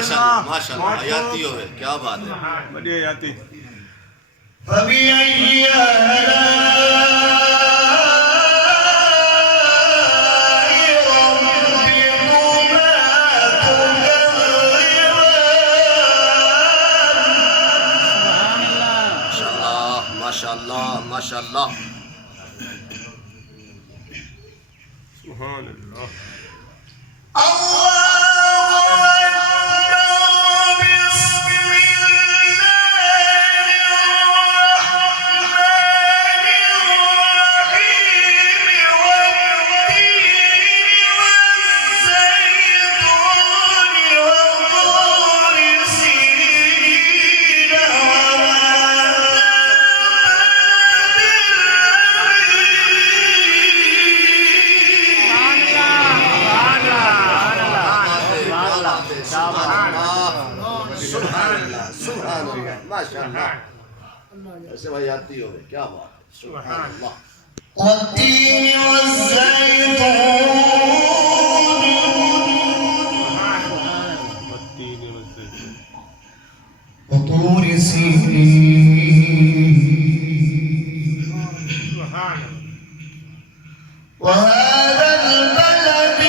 माशाल्लाह माशाल्लाह हयाती होवे क्या बात है बढ़िया हयाती فبأي آلاء ربكما تكذبان माशाल्लाह माशाल्लाह सुभान अल्लाह माशाल्लाह ऐसे भाई आती हो क्या बात है सुभान अल्लाह والتين والزيتون وطور سينين وهذا البلد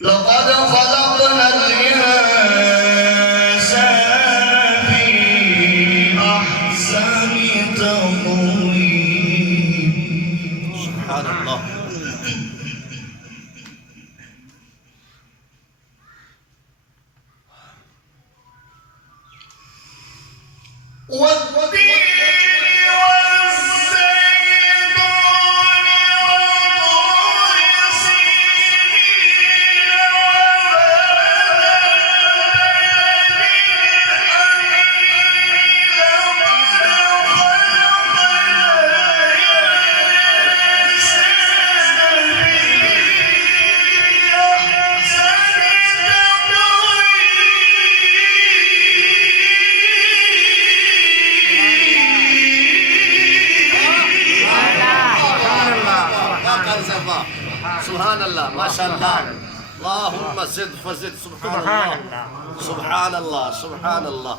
لقد خلقنا الإنسان في أحسن تقويم سبحان الله والتين سبحان الله ما شاء الله اللهم زد فزد سبحان الله سبحان الله سبحان الله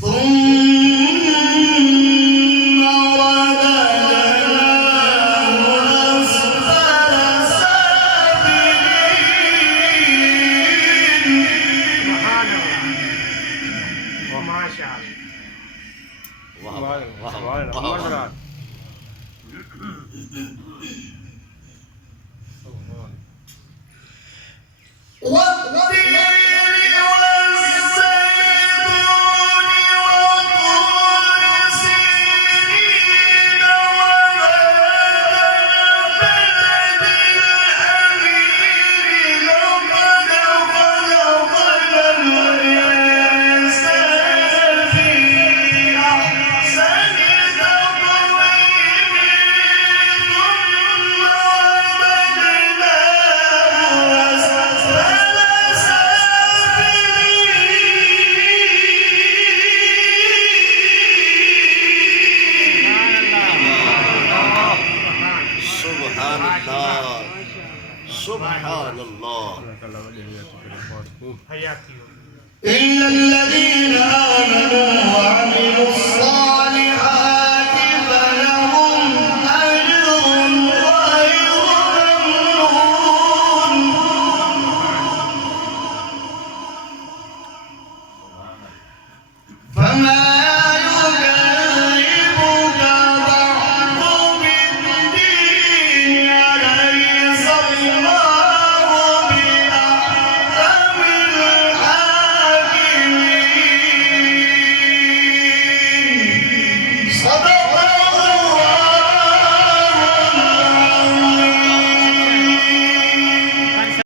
ثم رددناه أسفل سافلين سبحان الله وما شاء الله वाह वाह वाह والتين سبحان الله حياتي إلا الذين آمنوا وعملوا الصالحات